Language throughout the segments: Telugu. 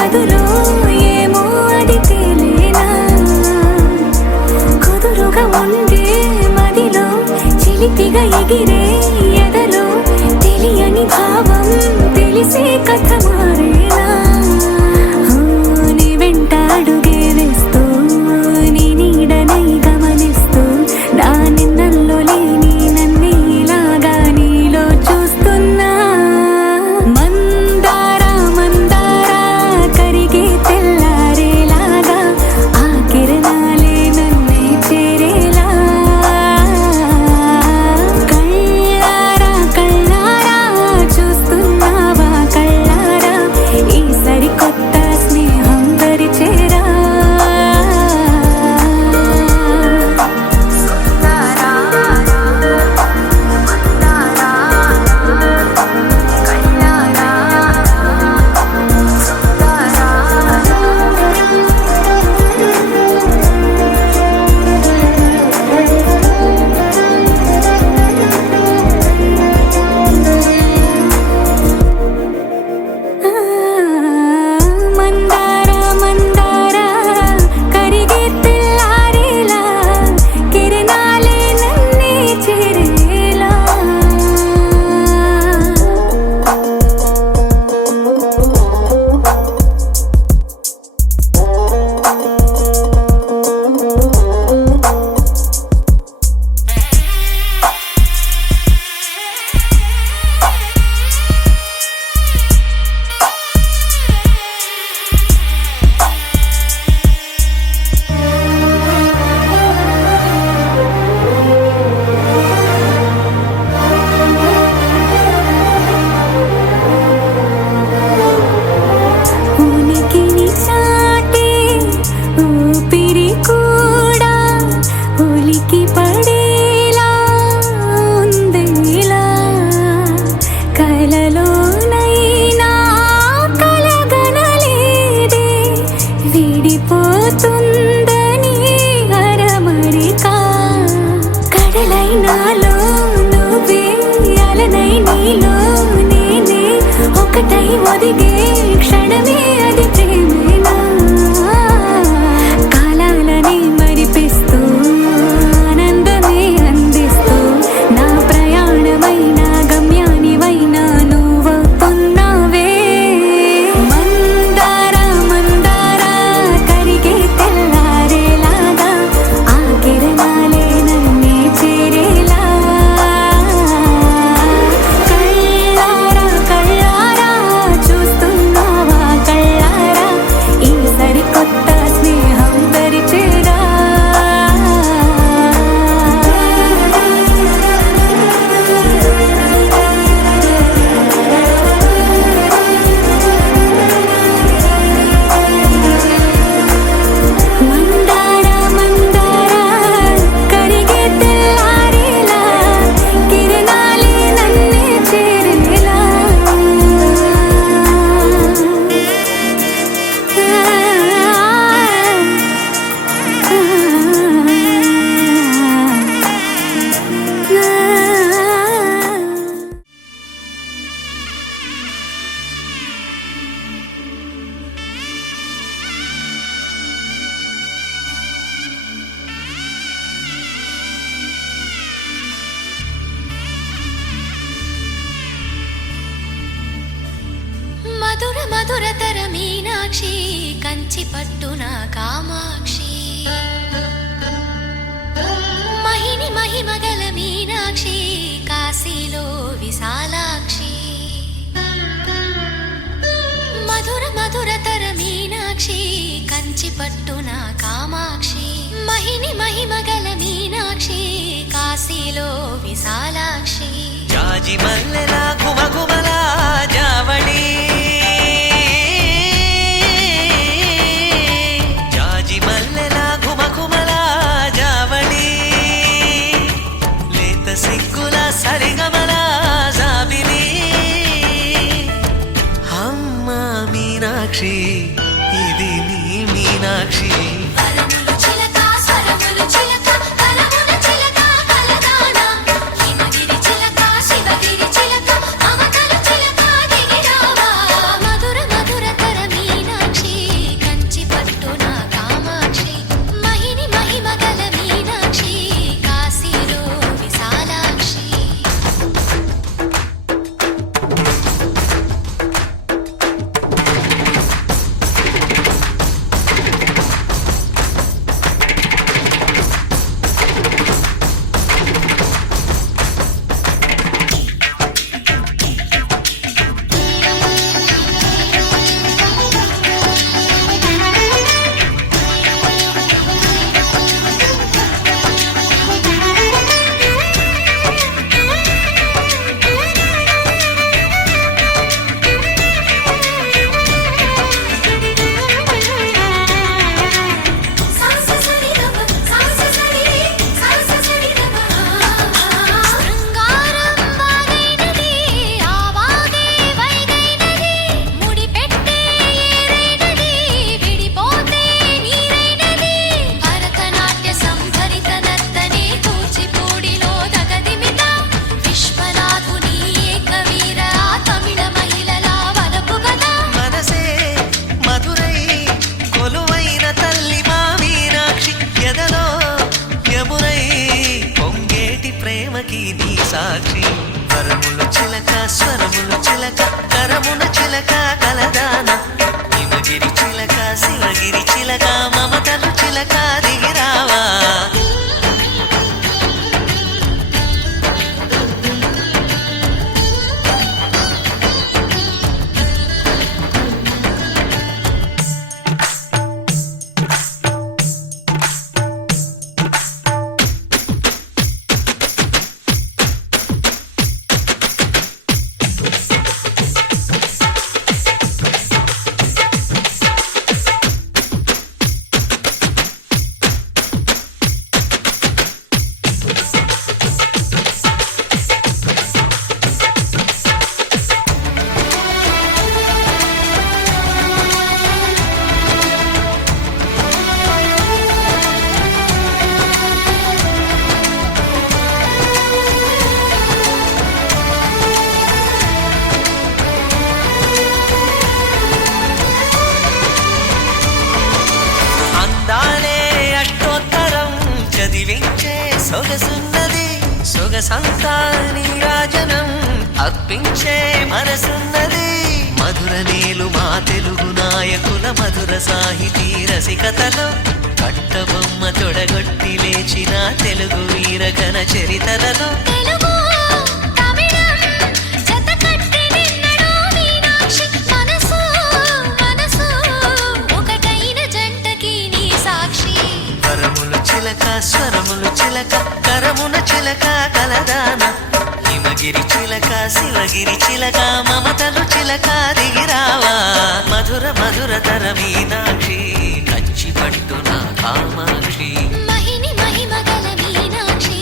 కదులో ఏమో అది తేలేనా కుదురుగా ఉండే మదిలో చిలిపిగా ఎగిరే ఎదలో తెలియని భావం తెలిసే కథ మారేనా నీ వెంట అడుగే వేస్తూ నీ నీడనై గమనిస్తూ నా నిన్నల్లో లేని నన్నే ఇలాగా నీలో చూస్తున్నా మందారా మందారా కరిగే తెల్లారేలాగా ఆ కిరణాలే నన్నే చేరేలా కళ్ళారా కళ్ళారా చూస్తున్నావా కళ్ళారా ఈ సరికొత్త స్నేహం దరిచేరా మందారా మందారా కరిగే తెల్లారేలా కిరణాలే నన్నే చేరేలా ఉనికిని చాటే ఊపిరి కూడా ఉలికి పడేలా ఉందేలా కలలోనైనా కలగనలేదే విడిపోతుందని అరమరిక కడలైనాలో నువ్వే అలనై నీలో నేనే ఒకటై ఒదిగే క్షణమే అది ప్రేమేనా కాలాలని మరిపిస్తూ ఆనందమే అందిస్తూ నా ప్రయాణమైన గమ్యానివైనా నువ్వవుతున్నావే మందారా మందారా కరిగే తెల్లారేలాగా ఆ కిరణాలే నన్నే చేరేలా కళ్ళారా కళ్ళారా చూస్తున్నావా కళ్ళారా ఈ సరికొత్త స్నేహం దరిచేరా మందారా మందారా కరిగే తెల్లారేలా కిరణాలే నన్నే చేరేలా మధుర మధురతర మీనాక్షి కంచి పట్టున కామాక్షి మహిని మహిమగల మీనాక్షి కాశీలో విశాలాక్షి మధుర మధురతర మీనాక్షి కంచి పట్టున కామాక్షి మహిని మహిమగల మీనాక్షి కాశీలో విశాలాక్షి జాజి మల్లెలా గుమగుమలా జావళి జాజి మల్లెలా గుమగుమలా జావళి లేత సిగ్గుల సరిగమల జాబిలి అమ్మ మీనాక్షి ఇది నీ మీనాక్షి వరములు చిలక స్వరములు చిలక కలమున చిలక కలదానా హిమగిరి చిలక శివగిరి చిలక అవతల చిలక దిగిరావా మధుర మధురతర మీనాక్షి ప్రేమకి నీ సాక్షి వరములు చిలక స్వరములు చిలక కరమున చిలక కలదాన హిమగిరి చిలక శివగిరి చిలక మమతలు చిలక దిగిరావా సొగసున్నది సొగసంతా నీరాజనం అర్పించే మనసున్నది మధుర నేలు మా తెలుగు నాయకుల మధుర సాహితీ రసికతలో కట్టబొమ్మ తొడగొట్టి లేచిన తెలుగు వీరగణ చరితలలో చిలక స్వరములు చిలక కరమున చిలక కలదాన హిమగిరి చిలక శివగిరి చిలక మమతలు చిలక దిగిరావా మధుర మధుర తర మీనాక్షి కంచి పట్టున కామాక్షి మహిని మహిమగల మీనాక్షి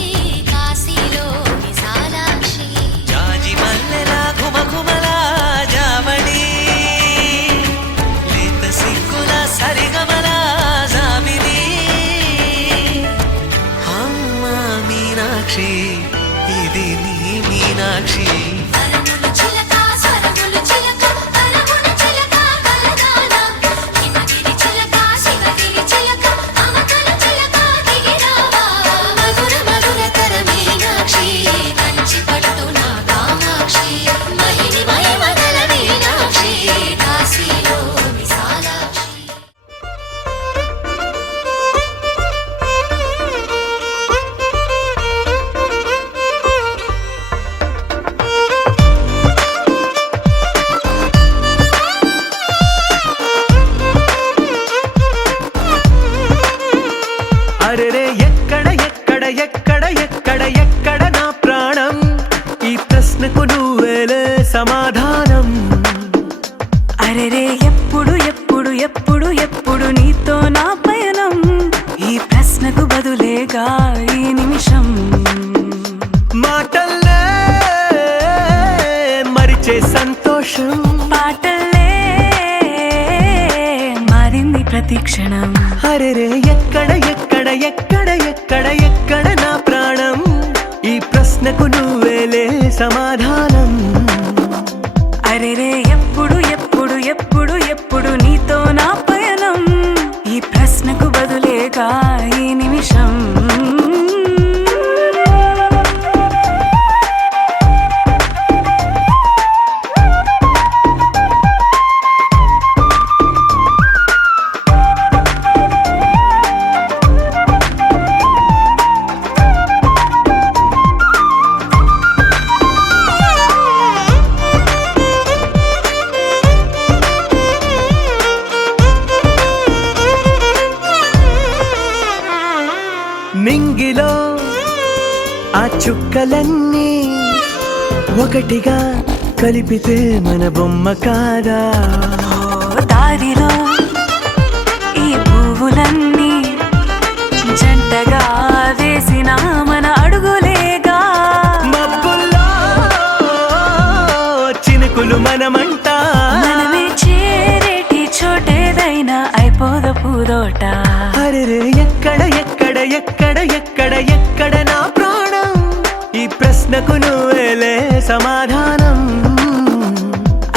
కాశీలో విశాలాక్షి జాజి మల్లెలా ఘుమఘుమలా జావళి లేత సిగ్గుల సరిగమలా జాబిలి మీనాక్షి ఇది నీ మీనాక్షి వరములు చిలక స్వరములు చిలక కరమున చిలక కలదాన హిమగిరి చిలక శివగిరి చిలక మమతలు చిలక దిగిరావా మధుర మధుర తర మీనాక్షి కంచి పట్టున కామాక్షి మహిని మహిమగల మీనాక్షి కాశీలో విశాలాక్షి అరెరే ఎక్కడ ఎక్కడ ఎక్కడ ఎక్కడ ఎక్కడ నా ప్రాణం ఈ ప్రశ్నకు నువ్వేలే సమాధానం అరెరే ఎప్పుడు ఎప్పుడు ఎప్పుడు ఎప్పుడు నీతో నా పయనం ఈ ప్రశ్నకు బదులేగా ఈ నిమిషం మాటల్లే మరిచే సంతోషం పాటల్లే మారింది ప్రతి క్షణం అరెరే ఎక్కడ ఎక్కడ ఎక్కడ ఎక్కడ ఎక్కడ నా ప్రాణం ఈ ప్రశ్నకు నువ్వేలే సమాధానం అరెరే ఎప్పుడు ఎప్పుడు ఎప్పుడు ఎప్పుడు నీతో నా పయనం ఈ ప్రశ్నకు బదులేగా ఈ నిమిషం నింగిలో ఆ చుక్కలన్నీ ఒకటిగా కలిపితే మన బొమ్మ కాదా దారిలో ఈ పువ్వులన్నీ జంటగా వేసిన మన అడుగులేగా మబ్బుల్లో చినుకులు మనమంట మనమే చేరేటి చోటేదైనా అయిపోదు పూదోట అరెరే ఎక్కడ ఎక్కడ ఎక్కడ ఎక్కడ ఎక్కడ నా ప్రాణం ఈ ప్రశ్నకు నువ్వేలే సమాధానం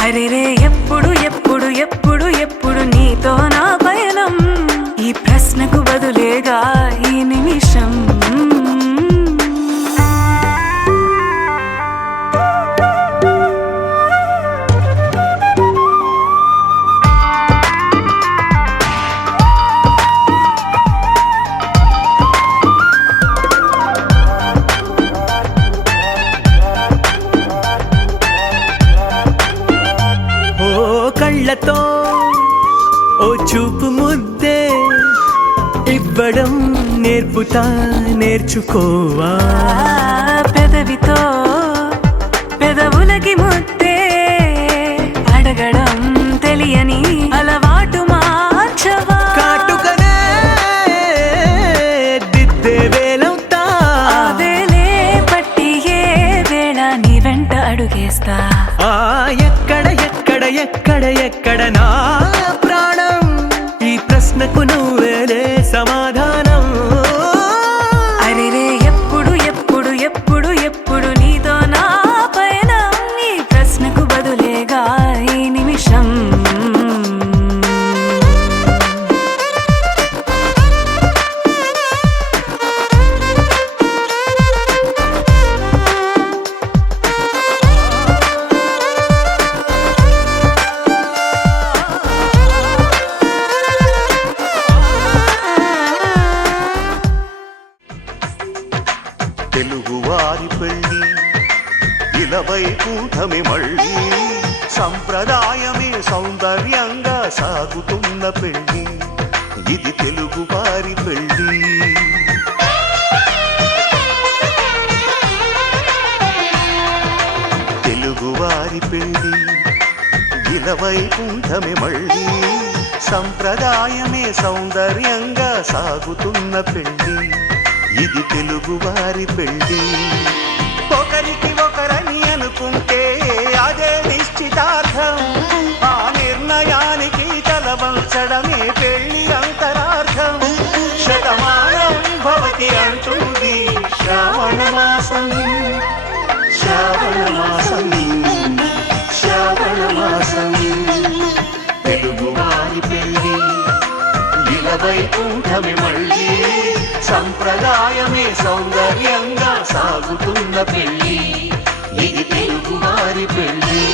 అరెరే ఎప్పుడు ఎప్పుడు ఎప్పుడు ఎప్పుడు నీతో నా పయనం ఈ ప్రశ్నకు బదులేగా ఈ నిమిషం ఇవ్వడం నేర్పుతా నేర్చుకోవా. పెదవితో పెదవులకి ముద్దే అడగడం తెలియని అలవాటు మార్చవా. కాటుకనే దిద్దే వేలవుతా. వేలే పట్టి ఏ వేళ నీ వెంట అడుగేస్తా. ఎక్కడ ఎక్కడ ఎక్కడ ఎక్కడ నా ప్రాణం, ఈ ప్రశ్నకు నువ్వేలే సమాధానం. అరెరే ఎప్పుడు ఎప్పుడు ఎప్పుడు ఎప్పుడు నీతో నా పైన, ఈ ప్రశ్నకు బదులేగా ఈ నిమిషం. తెలుగువారి పెళ్ళి ఇలవై కూటమి మళ్ళీ, సంప్రదాయమే సౌందర్యంగా సాగుతున్న పెళ్ళి, ఇది తెలుగువారి పెళ్ళి. తెలుగువారి పెళ్ళి ఇలవై కూటమి మళ్ళీ, సంప్రదాయమే సౌందర్యంగా సాగుతున్న పెళ్ళి, ఇది తెలుగువారి పెళ్ళి. ఒకరికి ఒకరని అనుకుంటే అదే నిశ్చితార్థం, ఆ నిర్ణయానికి తలవంచడమే పెళ్ళి అంతరార్థం. శతమానం భవతి అంటుంది శ్రావణ మాసం, శ్రావణ మాసం, శ్రావణ మాసం. తెలుగువారి పెళ్ళి ఇలవై కూటమి మళ్ళీ, సంప్రదాయమే సౌందర్యంగా సాగుతున్న పెళ్ళి, ఇది తెలుగువారి పెళ్ళి.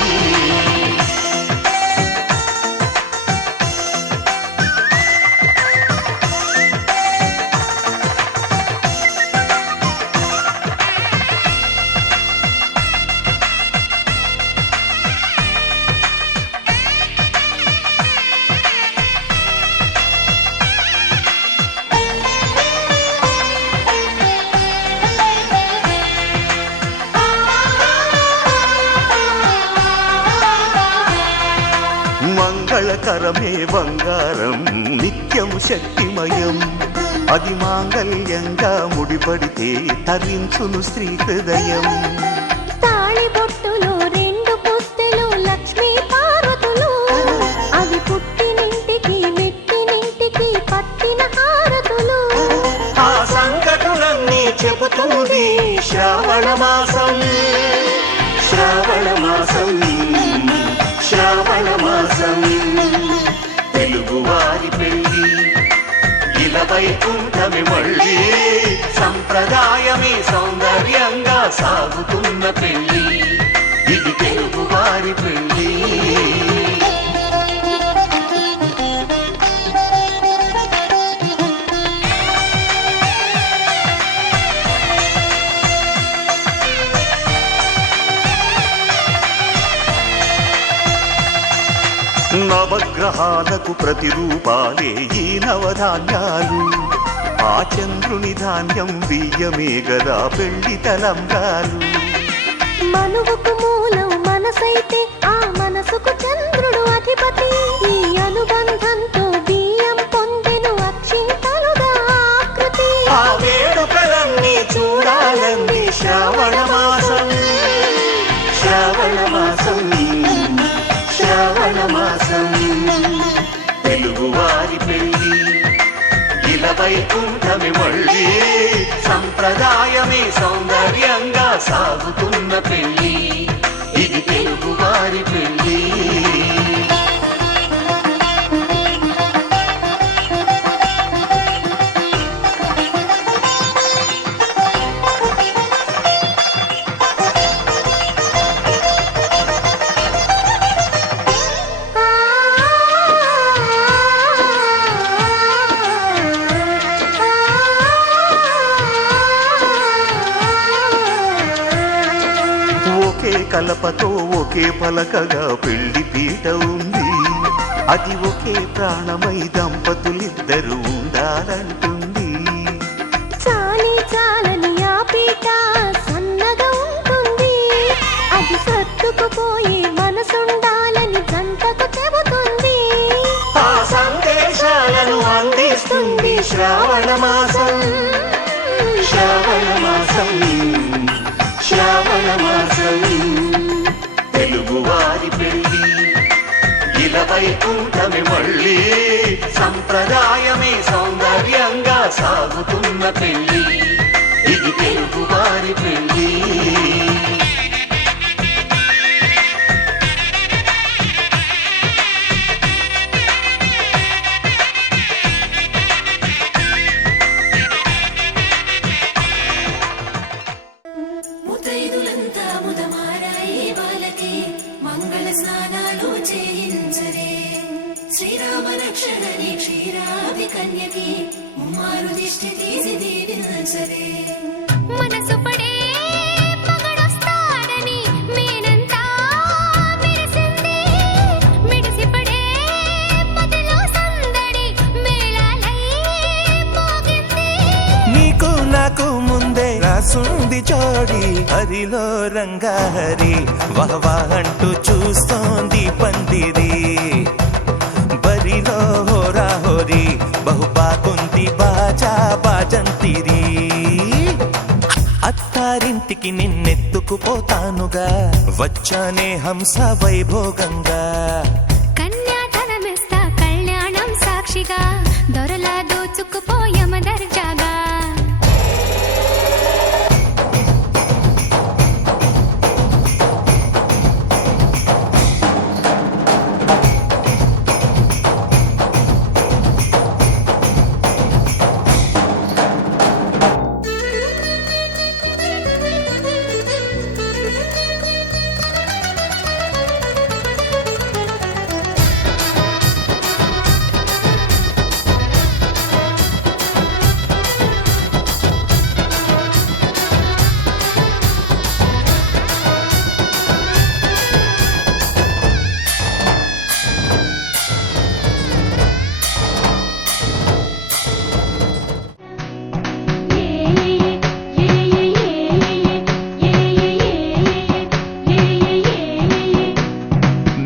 మంగళకరమే బంగారం నిత్యం శక్తిమయం, అది మాంగళ్యంగా ముడిపడితే తరించును స్త్రీ హృదయం. తాళిబొట్టులో రెండు పుస్తెలు లక్ష్మీ పార్వతులు, అవి పుట్టినింటికి మెట్టినింటికి పట్టిన హారతులు. ఆ సంగతులన్నీ చెబుతుంది శ్రావణ మాసం, శ్రావణ మాసం, శ్రావణ మాసం. తెలుగువారి పెళ్ళి ఇలవై కూటమి మళ్ళీ, సంప్రదాయమే సౌందర్యంగా సాగుతున్న పెళ్ళి, ఇది తెలుగువారి పెళ్ళి. నవగ్రహాలకు ప్రతిరూపాలే ఈ నవధాన్యాలు, ఆ చంద్రుని ధాన్యం బియ్యమే గదా పెళ్లి తలంబ్రాలు. మనువుకు మూలం మనసైతే ఆ మనసుకు చంద్రుడు అధిపతి, ఈ అనుబంధంతో బియ్యం పొందెను అక్షింతలుగా ఆకృతి. ఆ వేడుకలన్నీ చూడాలంది శ్రావణ మాసం, శ్రావణ మాసం, శ్రావణ మాసం. తెలుగువారి పెళ్ళి ఇలవై కూటమి మళ్ళీ, సంప్రదాయమే సౌందర్యంగా సాగుతున్న పెళ్ళి, ఇది తెలుగువారి పెళ్ళి. ఒకే కలపతో ఒకే పలకగా పెళ్లి పీట ఉంది, అది ఒకే ప్రాణమై దంపతులిద్దరూ ఉండాలంటుంది. చాలి చాలని ఆ పీట సన్నగా ఉంటుంది, అది సర్దుకుపోయి మనసుండాలని జంటకు చెబుతుంది. ఆ సందేశాలను అందిస్తుంది శ్రావణ మాసం. శ్రావణ మాసం, శ్రావణ మాసం. తెలుగువారి పెళ్ళి ఇలా వైకుంఠమే మళ్ళీ, సంప్రదాయమే సౌందర్యంగా సాగుతున్న పెళ్ళి, ఇది తెలుగువారి పెళ్ళి. ముతైదులంతా ముదమారాయి బాలకి మంగళ స్నానాలు చేయించరే, శ్రీరామ రక్షణని క్షీరాది కన్యకి ముమ్మారు దిష్టి తీసి దీవించరే. మనసు పడే మగడొస్తాడని మేనంతా మెరిసింది, మిడిసిపడే పదిలో సందడి మేళాలై మోగింది. నీకు నాకు ముందే రాసుంది జోడి, హరిలో రంగాహరి వహవా అంటూ చూస్తోంది పందిరి. బరిలో హోరా హోరి బహుబాగుంది బాజా బాజంతిరి. అత్తారింటికి నిన్నెత్తుకుపోతానుగా, వచ్చానే హంస వైభోగంగా. కన్యాధనమిస్తా కళ్యాణం సాక్షిగా, దొరలా దోచుకుపోయమ దర్జాగా.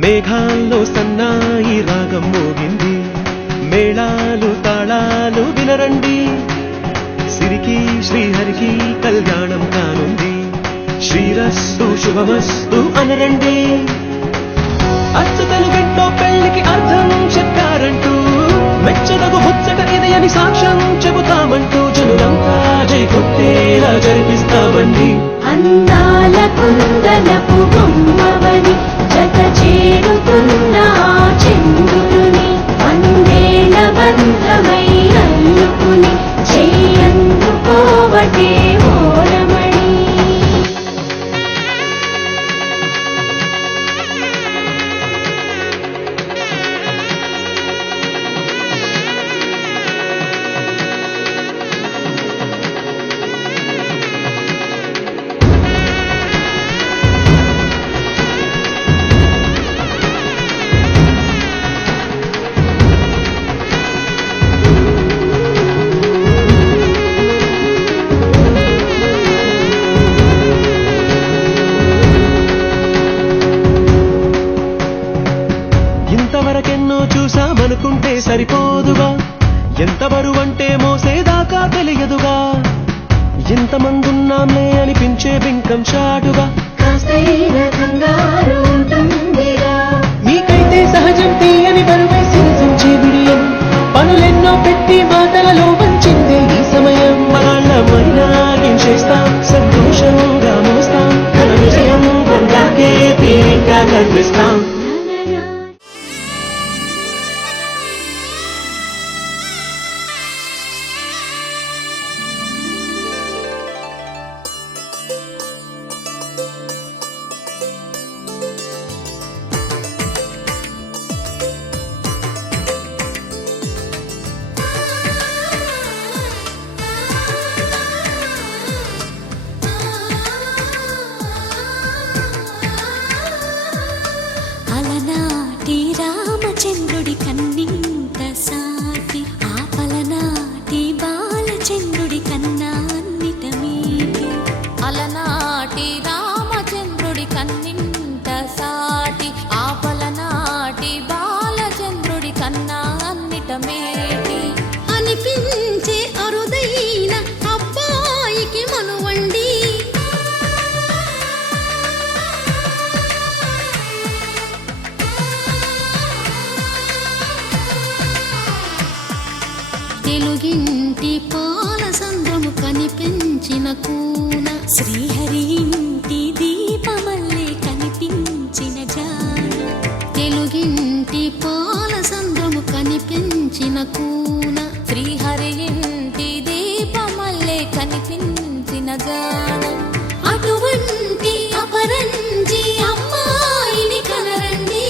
మేఘాల్లో సన్నాయి రాగం మోగింది, మేళాలు తాళాలు వినరండి. సిరికి శ్రీహరికి కళ్యాణం కానుంది, శ్రీరస్తు శుభమస్తు అనరండి. అచ్చతలు గంటో పెళ్లికి అర్థం చెప్పారంటూ, మెచ్చదగు ముచ్చట ఇది అని సాక్ష్యం చెబుతామంటూ, జనులంతా జై కొట్టేలా జరిపిస్తామండి. అందాల కుందనపు బొమ్మవని జత చేరుతున్న ఆ చంద్రుని, అందేల బంధమై అల్లుకుని చెయ్యందుకోవటే ఓరమణి. ఇంతవరకెన్నో చూసామనుకుంటే సరిపోదుగా, ఎంత బరువంటే మోసేదాకా తెలియదుగా. ఎంతమందున్నాంలే అనిపించే బింకం చాటుగా, కాస్తైన కంగారు ఉంటుందిరా. మీకైతే సహజం తీయని బరువై సిరిసించే బిడియం, పనులెన్నో పెట్టి మాటలలో వంచిందే ఈ సమయం. మనాళ్ళమైనా ఏం చేస్తాం, సంతోషంగా మోస్తాం, ఘన విజయం పొందాకే తీరిగ్గా కనిపిస్తాం. అలనాటి రామచంద్రుడి కన్నింట సాటి ఆపలనాటి బాలచంద్రుడి కన్నా అన్నిట మేటి అనిపించే అరుదైన అబ్బాయికి మనువండి తెలుగింటి పాల సంద్రము కనిపించిన కూన శ్రీహరి ఇంటి దీపమల్లే కనిపించిన జాన తెలుగింటి పాల సంద్రము కనిపించిన కూన శ్రీహరి ఇంటి దీపమల్లే కనిపించిన జాన అటువంటి అపరంజి అమ్మాయిని కనరండి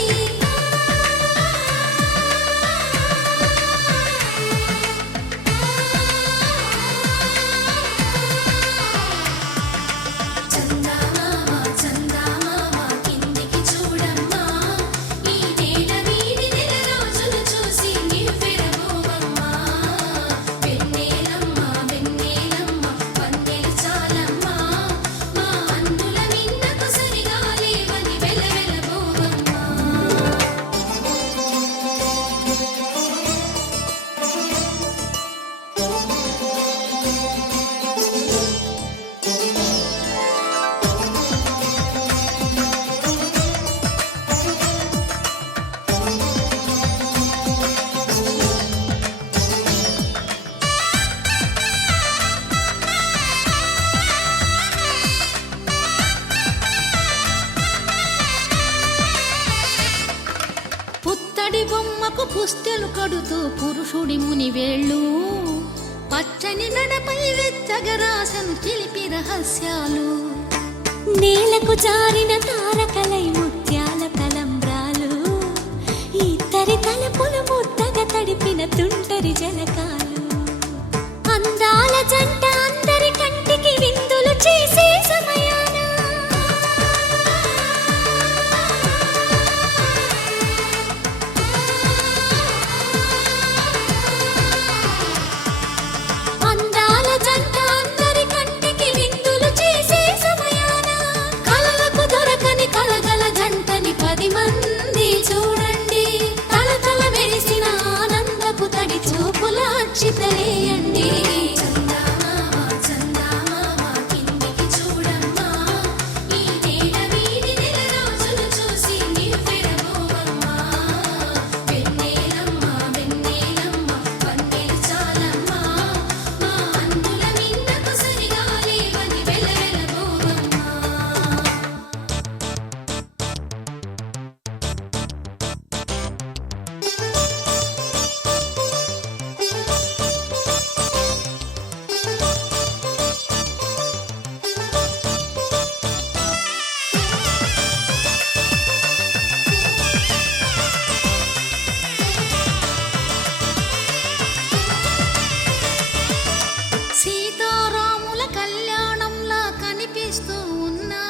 పుత్తడి బొమ్మకు పుస్తెలు కడుతూ పురుషుడి ముని వేళ్ళు పచ్చని నడపై వెచ్చగరాసను చిలిపి రహస్యాలు నేలకు జారిన తారకలై ముత్యాల తలంబ్రాలు ఇద్దరి తలపులు ముద్దగా తడిపిన తుంటరి జలకాలు అందాల జంట అందరి కంటికి విందులు చేసే సమయాన అందాల జంట అందరి కంటికి విందులు చేసే సమయాన కలలకు దొరకని కలగల జంటని 10 మంది చూడండి తలతల మెరిసిన ఆనందపు తడి చూపుల అక్షితలేయండి సీతారాముల కళ్యాణంలా కనిపిస్తూ ఉన్నా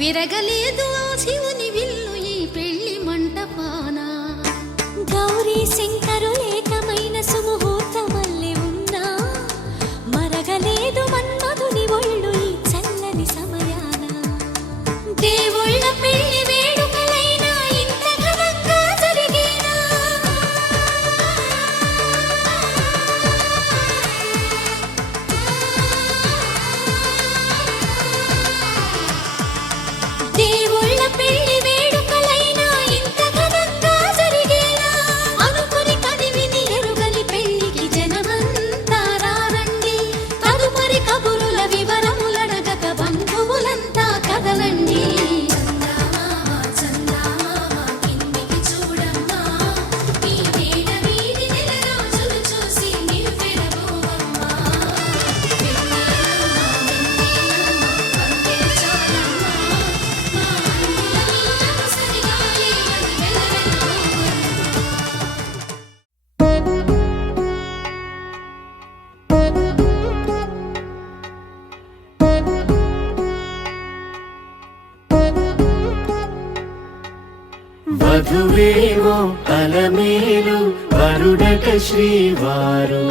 విరగలేదు ఆ శివుని విల్లు ఈ పెళ్లి మంటపాన గౌరీ శంకరులేకమైన సుముహూర్తమల్లె ఉన్నా మరగలేదు మన్మధుని ఒళ్ళు ఈ చల్లని సమయాన దేవుళ్ళ పెళ్లి వేడుకలైనా ఇంత ఘనంగా జరిగేనా దేవుళ్ళ పెళ్లి వేడుకలైనా ఇంత ఘనంగా జరిగేనా అనుకుని కదివిని ఎరుగని పెళ్లికి జనమంతా రారండి తదుపరి కబురుల వివరములడగక బంధువులంతా కదలండి వధువేమో అలమేలు వరుడట శ్రీవారు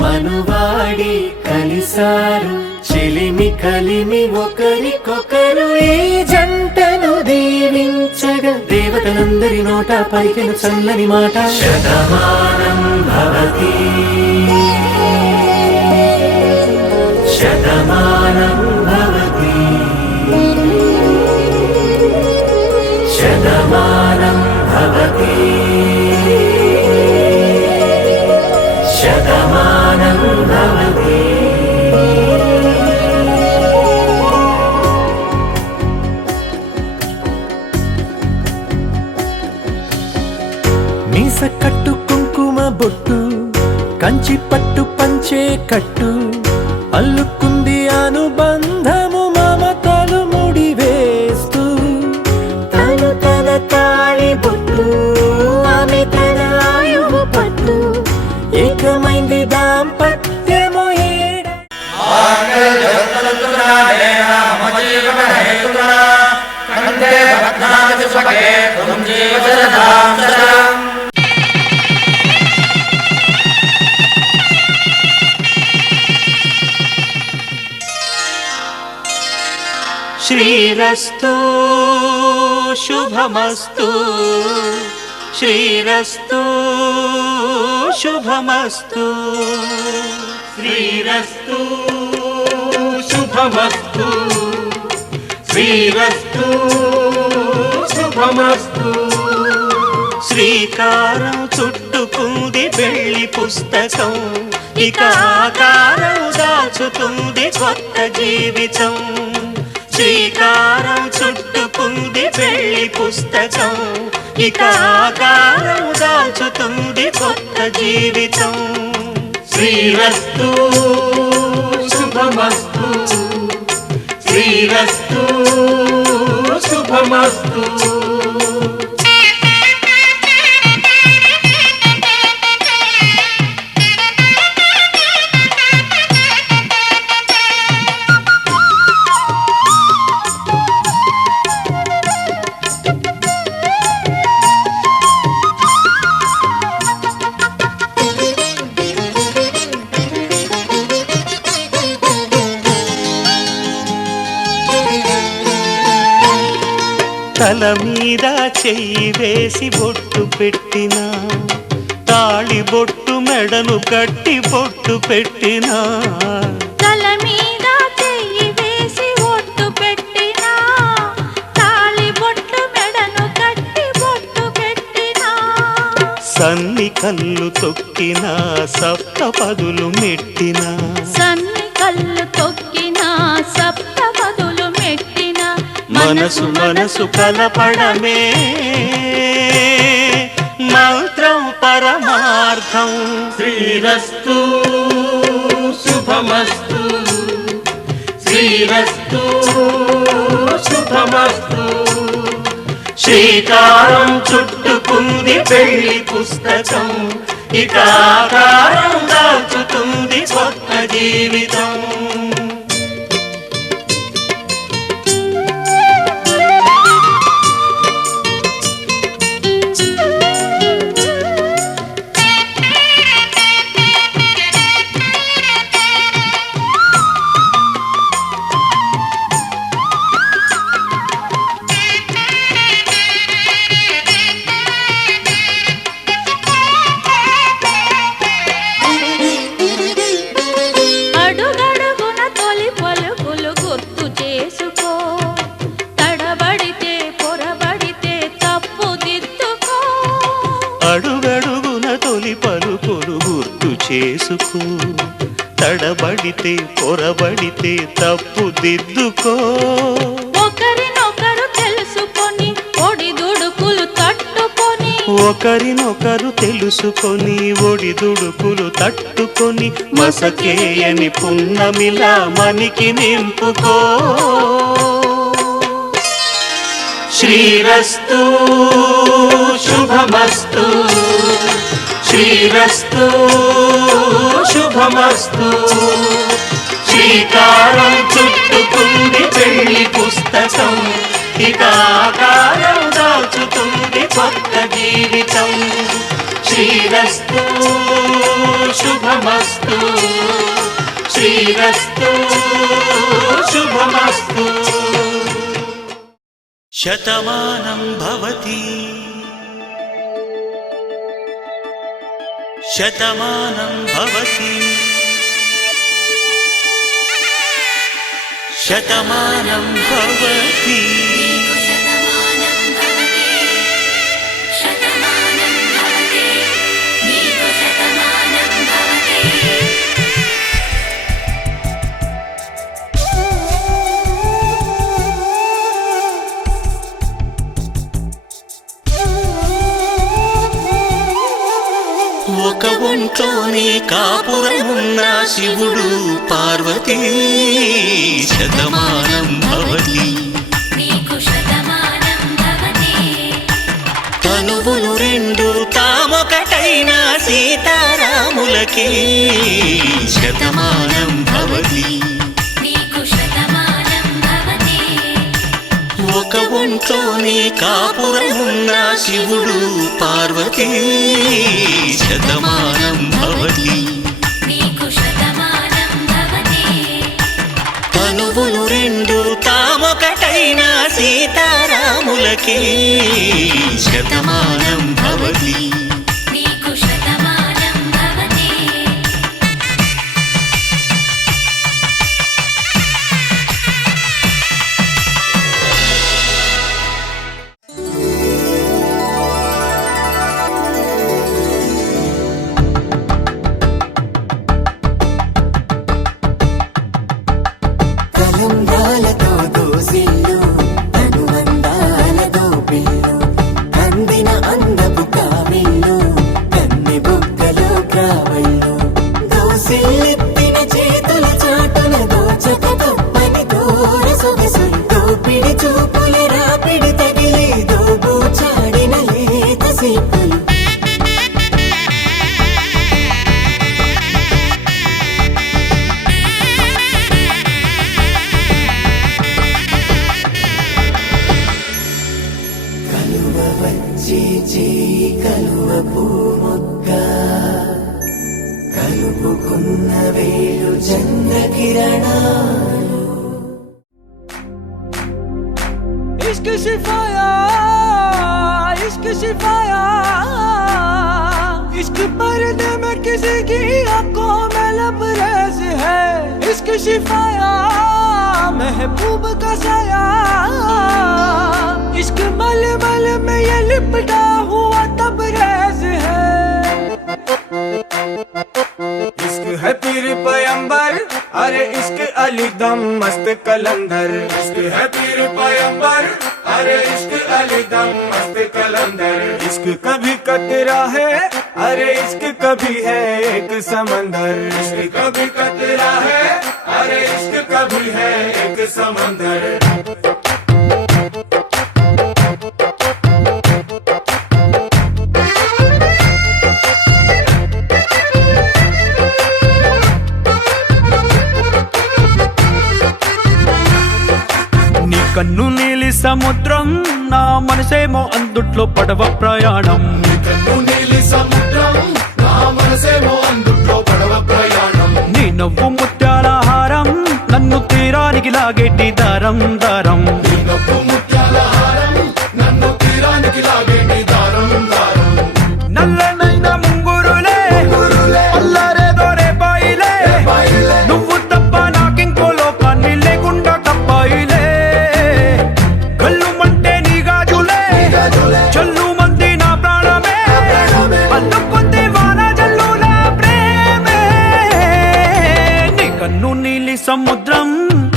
మనువాడి కలిసారు చెలిమి కలిమి ఒకరికొకరు ఈ జంటను దీవించగా దేవతలందరి నోట పలికిన చల్లని మాట శతమానం భవతి శతమానం భవతి శతమానం భవతి శతమానం భవతి. మీస కట్టు కుంకుమ బొట్టు కంచి పట్టు పంచే కట్టు అల్లుకుంది అనుబంధము మమతలు ముడి వేస్తూ తను తన తాళి బొట్టు ఆమె తన ఆయువు పట్టు ఏకమైంది దాంపత్యము ఏడ శ్రీరస్తు శుభమస్తు శ్రీరస్తు శుభమస్తు శ్రీరస్తు శుభమస్తు శ్రీరస్తు శుభమస్తు. శ్రీకారం చుట్టుకుంది పెళ్లి పుస్తకం ఇక ఆకారం దాచుతుంది కొత్త జీవితం. శ్రీకారం చుట్టుకుంది పెళ్లి పుస్తకం ఇక ఆకారం దాచుతుంది కొత్త జీవితం. శ్రీరస్తు శుభమస్తు శ్రీరస్తు శుభమస్తు. తల మీద చెయ్యి వేసి బొట్టు పెట్టినా తాళి బొట్టు మెడను కట్టి బొట్టు పెట్టినా తల మీద చెయ్యి వేసి బొట్టు పెట్టినా తాళి బొట్టు మెడను కట్టి బొట్టు పెట్టినా సన్ని కళ్ళు తొక్కినా సప్త పదులు మెట్టినా సన్ని కళ్ళు తొక్కినా సప్త పదులు మెట్టినా మనసు మనసు కలపడమే మంత్రం పరమార్థం. శ్రీరస్తు శుభమస్తు శ్రీరస్తు శుభమస్తు. శ్రీకారం చుట్టుకుంది పెళ్లి పుస్తకం ఇక ఆకారం దాచుతుంది కొత్త జీవితం. అడుగడుగున తొలి పలుకులు గుర్తు చేసుకో తడబడితే పొరబడితే తప్పు దిద్దుకో. ఒకరినొకరు తెలుసుకొని ఒడిదుడుకులు తట్టుకొని ఒకరినొకరు తెలుసుకొని ఒడిదుడుకులు తట్టుకొని మసకేయని పున్నమిలా మనికి నింపుకో. శ్రీరస్తు శుభమస్తు శ్రీరస్తు శుభమస్తు. శ్రీకారం చుట్టుకుంది పెళ్లి పుస్తకం ఇక ఆకారం దాచుతుంది కొత్త జీవితం. శ్రీరస్తు శుభమస్తు శ్రీ శ్రీరస్తు శుభమస్తు. శతమానం భవతి శతమానం భవతి శతమానం భవతి. ఒక ఒంట్లోనే కాపురమున్న శివుడు పార్వతీ శతమానం భవతి. తనువులు రెండు తామొకటైన సీతారాములకి శతమానం భవతి. ఒక ఒంట్లోనే కాపురమున్న శివుడు పార్వతీ శతమానం భవతి. తనువులు రెండు తామొకటైన సీతారాములకి శతమానం భవతి. కలంగాలతో దోసిల్లు అనుబంధాలతో పిల్లు అందిన అందపు కావిల్లు కన్నె బుగ్గలో గ్రావళ్ళు దోసిల్లెత్తిన చేతుల చాటున దోచక తప్పని దూర సొగసులు దోపిడి చూపుల రాపిడి తగిలి దోబూచాడిన లేత సీపులు కలువ పూ మొక్క కలుపుకున్న వేలు చంద్ర కిరణాలు. इश्क सिफाया इश्क सिफाया इश्क पर्दे में किसी की आंखों में लबरेज है. इश्क सिफाया महबूब का साया इश्क मल मल में ये लिपटा हुआ तबरेज है. इश्क है पीर पैगंबर अरे इश्क अली दम मस्त कलंदर. इश्क है पीर पैगंबर अरे इश्क अली दम मस्त कलंदर. इश्क कभी कतरा है अरे इश्क कभी है एक समंदर. इश्क कभी कतरा है अरे इश्क कभी है एक समंदर. కన్ను నీలి సముద్రం నా మనసేమో అందుట్లో పడవ ప్రయాణం. కన్ను నీలి సముద్రం నా మనసేమో అందుట్లో పడవ ప్రయాణం. నీ నవ్వు ముత్యాల హారం నన్ను తీరానికి లాగేటి దారం దారం. నీ నవ్వు ముత్యాల హారం నన్ను తీరానికి లాగేటి దారం దారం. నల్లనైన ముంగురులే అల్లారేదో రేపాయిలే నువ్వు తప్ప నాకింకో లోకాన్ని లేకుండా కప్పాయిలే. చల్లు మంది నా ప్రాణమే అందుకుంది వాన జల్లుల ప్రేమే. నీ కన్ను నీలి సముద్రం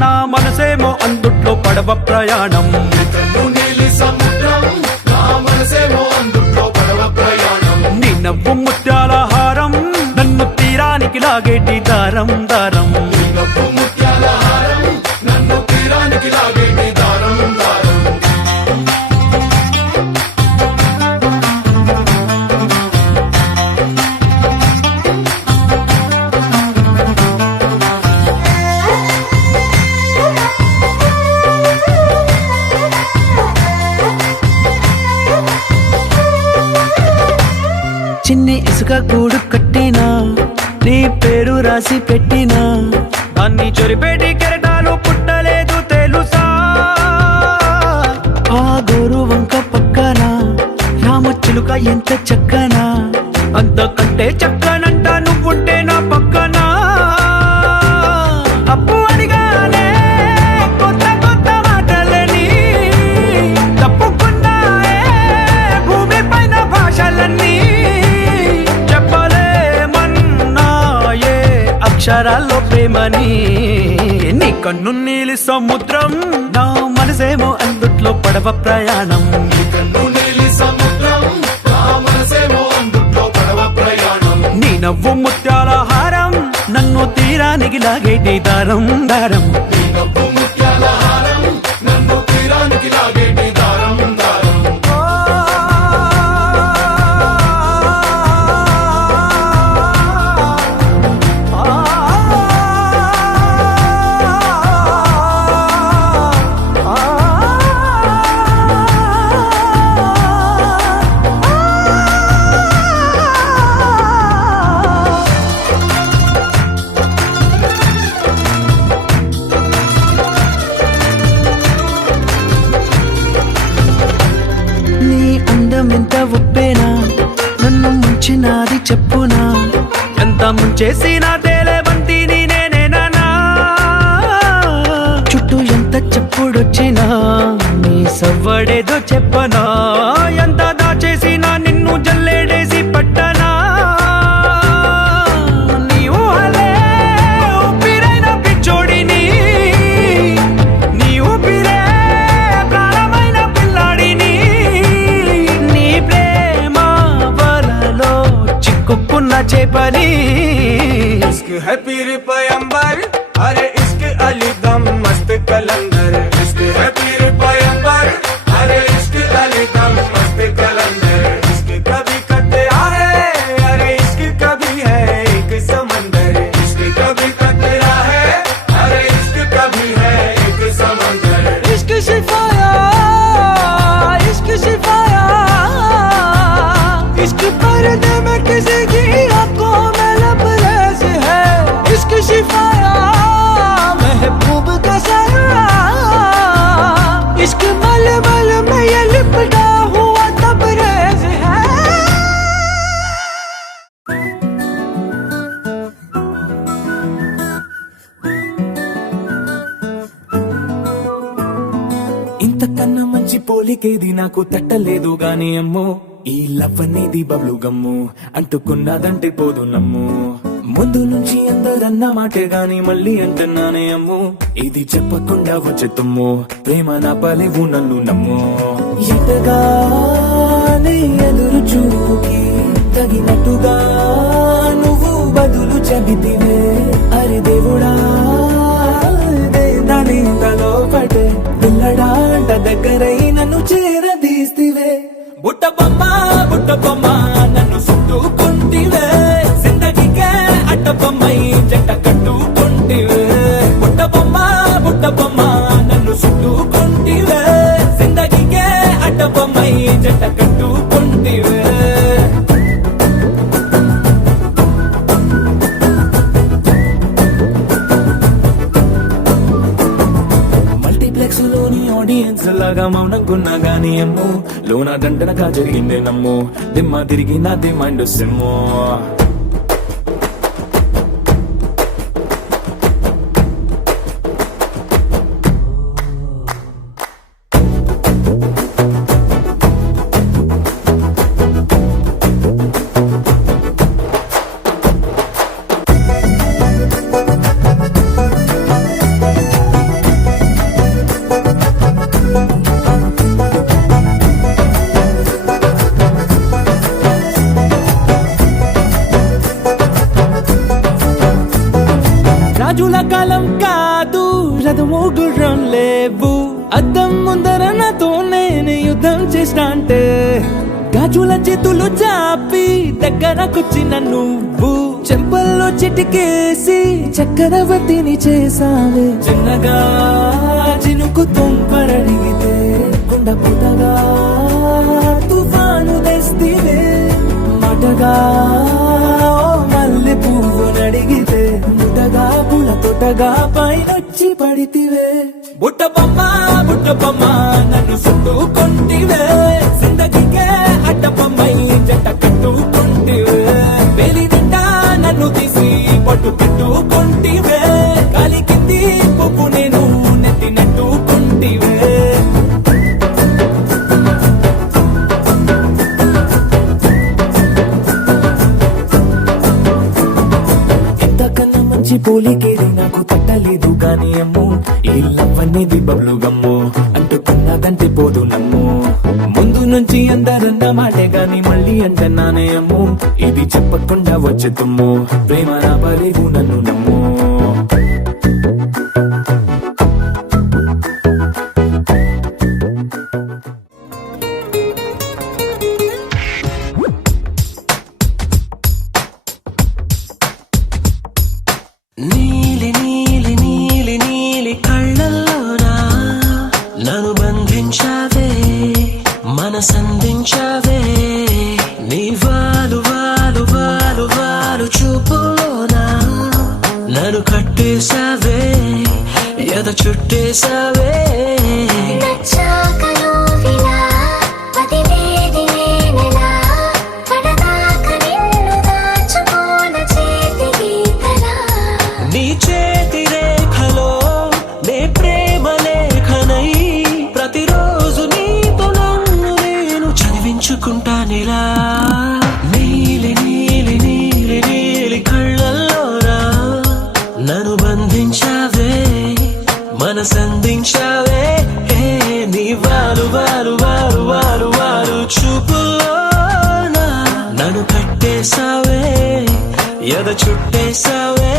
నా మనసేమో అందుట్లో పడవ ప్రయాణం. కన్ను నీలి సముద్రం నా మనసేమో అందుట్లో పడవ ప్రయాణం. నీ నవ్వు ముత్యాల హారం నన్ను తీరానికి లాగేటి దారం దారం. నీ నవ్వు ముత్యాల హారం నన్ను తీరానికి లాగేటి దారం దారం. చిన్ని ఇసుక గూడు కట్టినా నీ పేరు రాసి పెట్టినా దాన్ని చొరిపేటి కెరటాలు పుట్టలేదు తెలుసా. ఆ గోరు వంక పక్కన రామచిలుక ఎంత చక్కనా, అంతకంటే చక్కనంట నువ్వుంటే నా పక్కన. అప్పు అడిగానే కొత్త కొత్త మాటలని, తప్పుకున్నాయే భూమి పైన భాషలన్నీ, చెప్పలేమన్నాయే అక్షరాల్లో ప్రేమని. నీ కన్ను నీలి సముద్రం, నా మనసేమో అందుట్లో పడవ ప్రయాణం. కన్ను నీలి సముద్రం, నా మనసేమో అందుట్లో పడవ ప్రయాణం. నీ నవ్వు ముత్యాల హారం, నన్ను తీరానికి లాగేటి దారం దారం. నీ నవ్వు ముత్యాల హారం, నన్ను తీరానికి లాగేటి దారం దారం. నీ అందం ఎంత ఉప్పేనా, నన్ను ముంచినాది చెప్పునా, ఎంత ముంచేసినా తేలేవంతి నేనేనా. చుట్టూ ఎంత చెప్పుడొచ్చినా నీ సవ్వడేదో చెప్పనా, ఎంత దాచేసినా నిన్ను జల్లేడేసి పట్టనా. నీ ఊహలే ఊపిరైన పిచ్చోడిని, నీ ఊపిరే ప్రాణమైన పిల్లాడిని. నీ ప్రేమ వలలో చిక్కుకున్న చేపని. इश्क है पीर पैगंबर, अरे इश्क अली दम मस्त कलंदर. इश्क है पीर पैगंबर, अरे इश्क अली दम मस्त कलंदर. इश्क कभी कतरा है, अरे इश्क कभी है एक समंदर. इश्क कभी कतरा है, अरे इश्क कभी है एक समंदर. इश्क शिफाया, इश्क शिफाया, इश्क पर्दे में किसी की आंखों में लबरेज है. इश्क शिफाया, महबूब का साया, इश्क मलमल में ये लिपटा हुआ तबरेज है. ఇంతకన్నా మంచి పోలికేది నాకు తట్టలేదు గాని అమ్మో, ఈ లవ్ అనేది బబ్లు గమ్ము, అంటుకున్నదంటే పోదు నమ్ము. ముందు నుంచి అందరన్న మాటే గాని మళ్ళీ అంటున్నానే అమ్ము, ఇది చెప్పకుండా వచ్చే తుమ్ము, ప్రేమ నా పలేవు నన్ను నమ్ము. ఎటగానే ఎదురు చూకి తగినట్టుగా నువ్వు బదులు చెబితివే. అరే దేవుడా, దాని తలో పటే పిల్లడాంట దగ్గరై నన్ను చేరదీస్తివే. బుట్ట బొమ్మ బుట్ట బొమ్మ నన్ను చుట్టుకుంటివే, జిందగీకే అట్ట బొమ్మై జంట కట్టుకుంటివే. బుట్ట బొమ్మ బుట్ట బొమ్మ నన్ను చుట్టుకుంటివే, జిందగీకే అట్ట బొమ్మై జంట కట్టుకుంటివే. మల్టీప్లెక్స్ లోని ఆడియన్స్ లాగా మౌనంకున్నా గానీ అమ్ము, లోన దండనగా జరిగిందే నమ్ము, దిమ్మ తిరిగి నాదే మైండ్ సిమ్ము. రాజుల కాలం కాదు, రథము గుర్రం లేవు, అద్దం ముందర నాతో నేను యుద్ధం చేస్తా అంటే, గాజుల చేతులు చాపి దగ్గరకొచ్చిన నువ్వు, చెంపల్లో చిటికేసి చక్రవర్తిని చేసావే. చిన్నగా చినుకు తుంపరడిగితే గుండ పుటగా తుఫాను తెస్తివే. మాటగా మల్లె పువ్వు నడిగితే ముటగా పూల తోట కొత్తగా పైనొచ్చి పడితివే బుట్టబొమ్మ బుట్టబొమ్మ నన్ను చుట్టుకొంటివే జిందగీకే అడ్డబొమ్మై జంట కట్టుకొంటివే వేలి నిండా నన్ను తీసి పట్టు పెట్టుకొంటివే కాలి కింది పువ్వు నేను నెత్తినట్టుకొంటివే ఎంతకన్నా మంచి పోలికేది నాకు తట్టలేదు కానీ అమ్ము ఈ లవ్ అనేది బబ్లు గమ్ము అంటుకున్నదంటే పోదు నమ్ము ముందు నుంచి అందరన్న మాటే గాని మళ్ళీ అంటున్నానే అమ్ము ఇది చెప్పకుండా వచ్చే తుమ్ము ప్రేమ నా బరివు నన్ను నమ్ము నీలి నీలి నీలి నీలి కళ్ళల్లోనా నన్ను బంధించావే మనసందించావే నీ వాలు వాలు వాలు వాలు చూపులోనా నన్ను కట్టేశావే ఎద చుట్టేశావే నచ్చాకలో విలా వదిలేది నేనెలా కడదాక నిన్ను దాచుకోన చేతి గీతలా నీ చేతి రేఖలో నే ప్రేమ లేఖనై ప్రతిరోజు నీతో నన్ను నేను చదివించుకుంటానిలా నీలి నీలి నీలి నీలి కళ్ళల్లోరా నన్ను బంధించావే మనసందించావే నీ వాలు వాలు వాలు వాలు వాలు చూపులోనా నన్ను కట్టేశావే ఎద చుట్టేశావే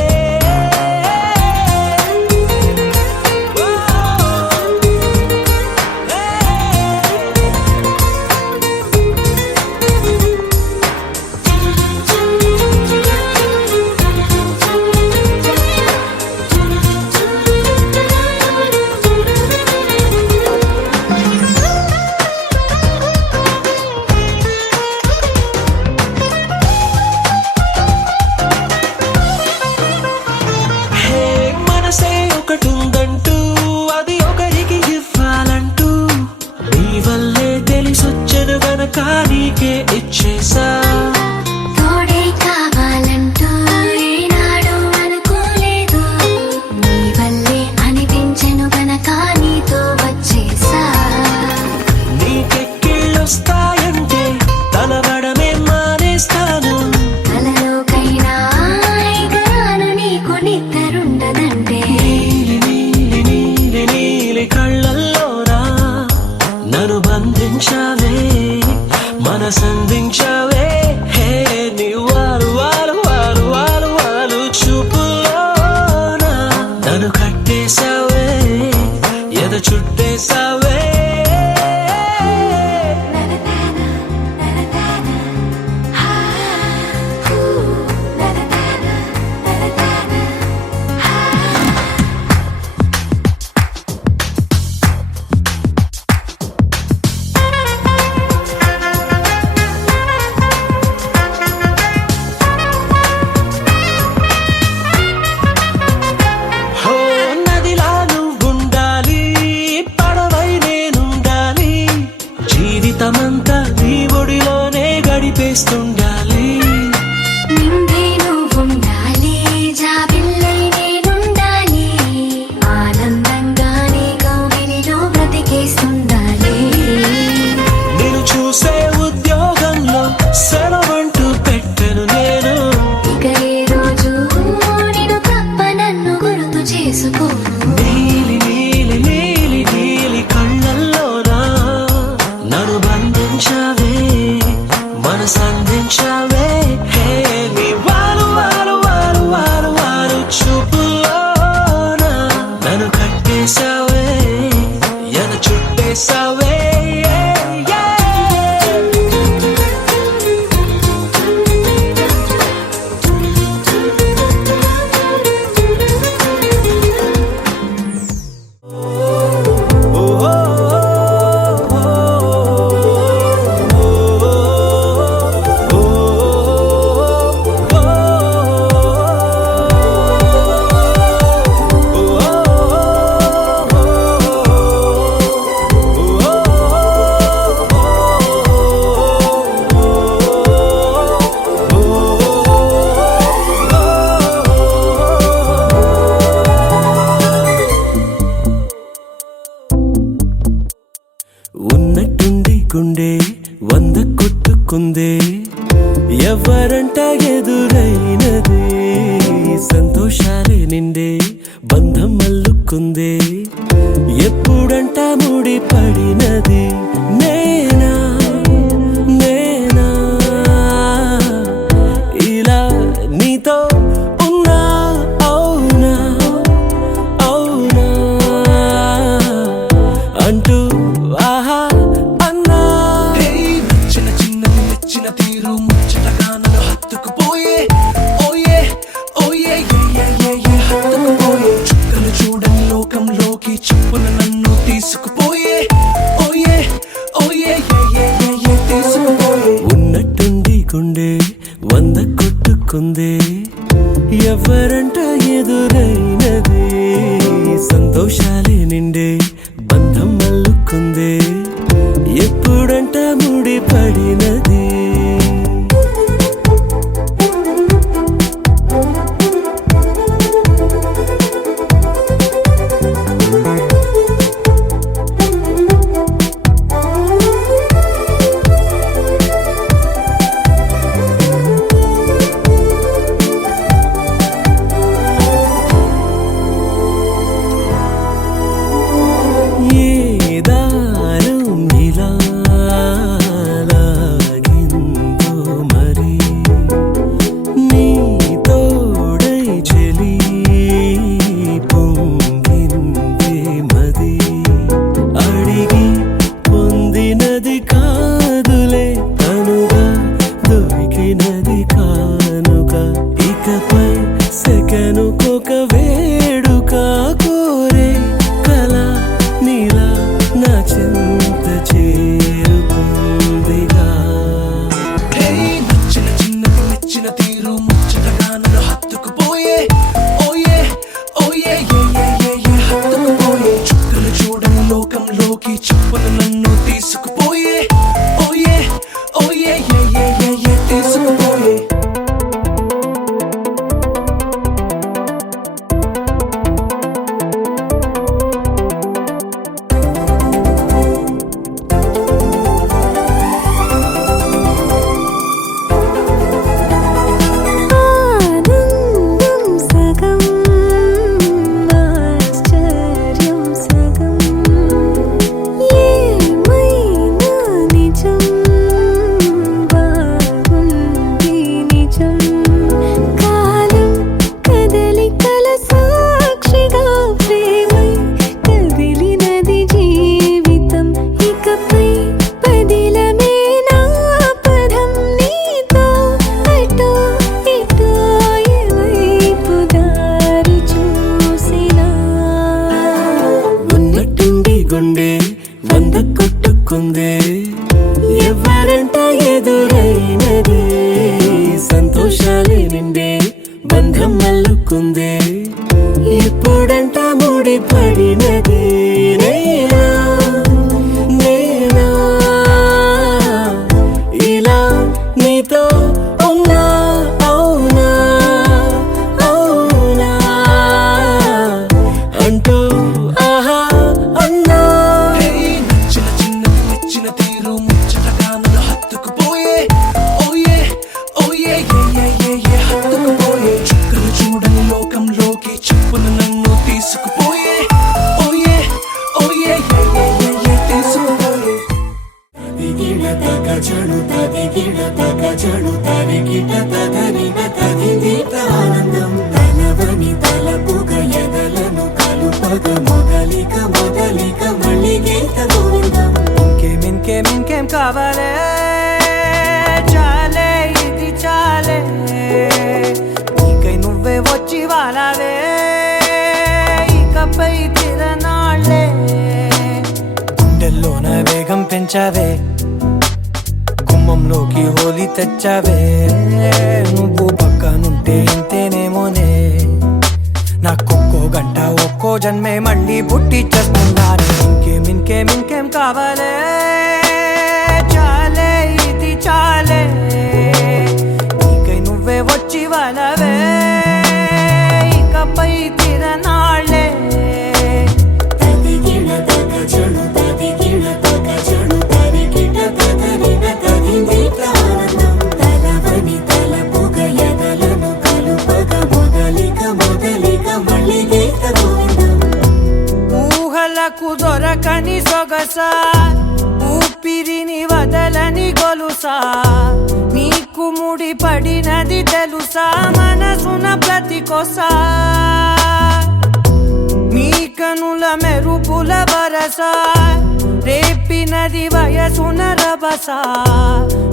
హే మనసే ఒకటుందంటూ అది ఒకరికి ఇవ్వాలంటూ నీ వల్లే తెలిసొచ్చను గనక నీకే ఇచ్చేసా తోడే కావాలంటూ ఏనాడు అనుకోలేదు నీ వల్లే అనిపించెను గనక నీతో వచ్చేసా నీకెక్కిళ్ళొస్తాయంటే తలబడమే మానేస్తాను కలలోకైనా ఎగరాను నీకు నిద్రుండదంటే నీలి నీలి నీలి నీలి కళ్ళల్లోనా నన్ను బంధించావే మనసందించావే హే నీ వారు వారు వారు వారు వారు చూపులోనా నన్ను కట్టేశావే ఎద చుట్టేశావే హో నదిలా నువ్వుండాలి పడవై నేను ఉన్నట్టుండి గుండె 100 కొట్టుకుందే ఎవరంట ఎదురైనది సంతోషాలే నిండే బంధం అల్లుకుందే ఎప్పుడంట ముడి పడినది నేనా నేనా ఇలా నీతో ఉన్నా అవునా అవునా అంటూ ఆహా అన్నా నచ్చిన చిన్నది నచ్చిన తీరు ముచ్చటగా నన్ను హత్తుకుపోయే ఓయే ఓయే హత్తుకుపోయే చుక్కలు చూడని లోకంలోకి చెప్పున నన్ను తీసుకుపోయే ఓయే ఓయే తీసుకుపోయే ఉన్నట్టుండి గుండె 100 కొట్టుకుందే ఎవరంట ఎదురైనది సంతోషాలే నిండే బంధం అల్లుకుందే ఎప్పుడంట ముడి పడినది ఏ దారం ఇలా లాగిందో మరి నీ తోడై చెలి పొంగిందే మది అడిగి పొందినది కాదులే తనుగా దొరికినది కానుక ఇకపై సెకనుకొక వేడుక కోరే కల నీలా నా చింత చేరుకుందిగా నచ్చిన చిన్నది నచ్చిన తీరు ముచ్చటగా నన్ను హత్తుకుపోయే ఓయే ఓయే హత్తుకుపోయే చుక్కలు చూడని లోకంలోకి చెప్పున నన్ను తీసుకుపోయే ఓయే ఓయే తీసుకుపోయే ఆనందం సగం ఆశ్చర్యం సగం ఏమైనా నిజం బాగుంది నిజం కాలం కదలికల సాక్షిగా ప్రేమై కదిలినది జీవితం ఇకపై పదిలమే నా పదం నీతో అటో ఇటో ఎవైపు దారి చూసినా ఉన్నట్టుండి గుండె 100 కొట్టుకుందే ఎవరంట ఎదురైనది సంతోషాలే నిండే బంధం అల్లుకుందే ఎప్పుడంట ముడి పడినది నేనా నేనా ఇలా నీతో ఉన్నా అవునా అవునా అంటూ ఆహా అన్నా నచ్చిన చిన్నది నచ్చిన తీరు ముచ్చటగా నన్ను హత్తుకుపోయే ఓయే ఓయే హత్తుకుపోయే చుక్కలు చూడని లోకంలోకి చెప్పున నన్ను తీసుకుపోయే ఓయే ఓయే తీసుకుపోయే తదిగిడ తగ చెడు తరిగిట తగనిన తదిదీత ఆనందం తలవని తలపుగ ఎదలను కలుపగ మొదలిక మళ్ళీ గీత గోవిందం ఇంకేం కావాలే చాలే ఇది చాలే నీకై నువ్వే వచ్చి వాలావే ఇకపై తిరనాళ్ళే గుండెల్లోన వేగం పెంచావే గుమ్మంలోకి హోలీ తెచ్చావే నువ్వు పక్కనుంటే ఇంతేనేమోనే నాకొక్కో గంట ఒక్కో జన్మే మళ్ళీ పుట్టి చేస్తున్నాను ఇంకేం కావాలే చాలే ఇది చాలే నీకై నువ్వే వచ్చి వాలవే ఇకపై తిరనాళ్ళే తదిగిడ తగ చెడు దొరకని సొగస ఊపిరిని వదలని గొలుసా నీకు ముడి పడినది తెలుసా మనసున ప్రతి కొసా నీ కనుల మెరుపుల వరస రేపినది వయసున రభస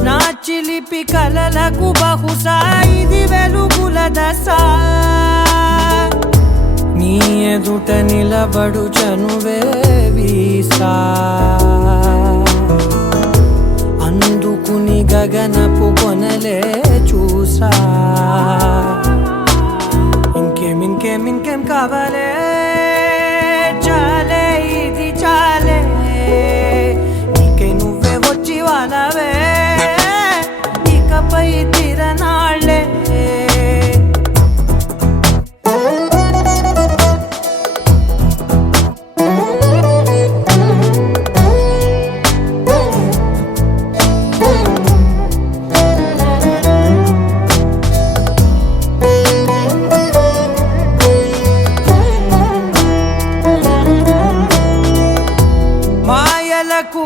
నా చిలిపి కలలకు బహుశా ఇది వెలుగుల దశ నీ ఎదుట నిలబడు చనువే వీసా అందుకుని గగనపు కొనలే చూసా ఇంకేం కావాలే చాలే ఇది చాలే నీకే నువ్వే వచ్చి వాళ్ళవే ఇకపై తిరనాళ్ళే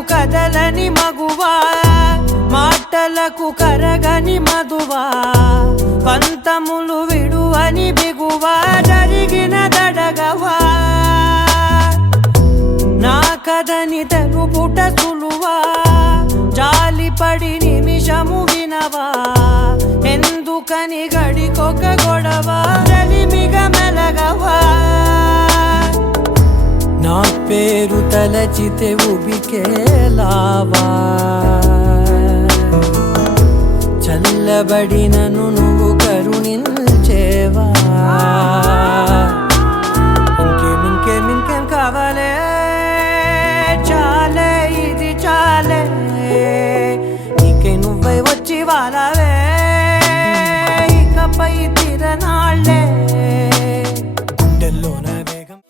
కదలని మగువా మాటలకు కరగని మధువా పంతములు విడువని బిగువా జరిగిన దడగవా నా కథని తెలుపుట సులువా జాలిపడి నిమిషము వినవా ఎందుకని గడికొక గొడవ రలిమిగ మెలగవా నా పేరు తలచితే ఉబికేలావా చల్లబడినను నువ్వు కరుణించేవా ఇంకేం కావాలే చాలే ఇది చాలే నీకే నువ్వై వచ్చి వాళ్ళవే ఇకపై తిరనాళ్ళే గుండెల్లోన వేగం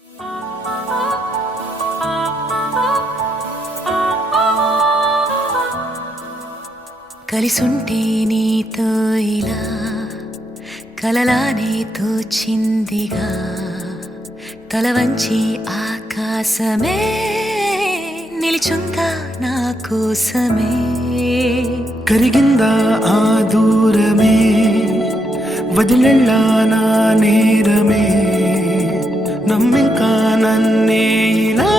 కలిసుంటే నీతో ఇలా కలలానే తోచిందిగా తల వంచి ఆకాశమే నిలిచుందా నా కోసమే కరిగిందా ఆ దూరమే వదిలెళ్ళా నా నేరమే నమ్మింకా నన్నే ఇలా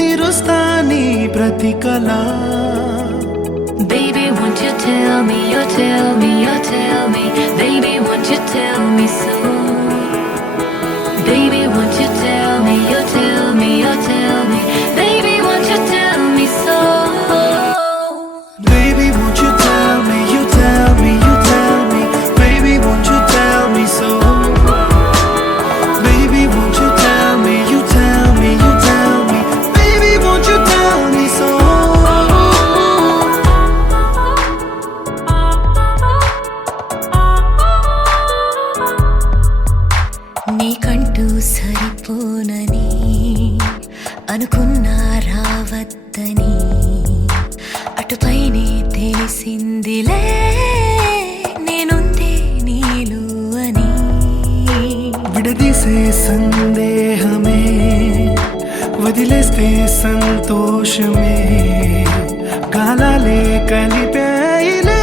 తీరుస్తా నీ ప్రతి కళ Baby, won't you tell me, you tell me, you tell me. Baby, won't you tell me so? Baby, won't you tell me, you tell me, you tell me. Baby, won't you tell me so? Baby, won't you tell me, you tell me, you tell me. Baby, won't you tell me so? Baby, won't you tell me, you tell me, you tell me. Baby, won't you tell me so? నీకంటూ సరిపోనని అనుకున్నా రావద్దని అటుపైనే తెలిసిందిలే నేనుందే నీలో అని విడదీసే సందేహమే వదిలేస్తే సంతోషమే కాలాలే కలిపేయిలే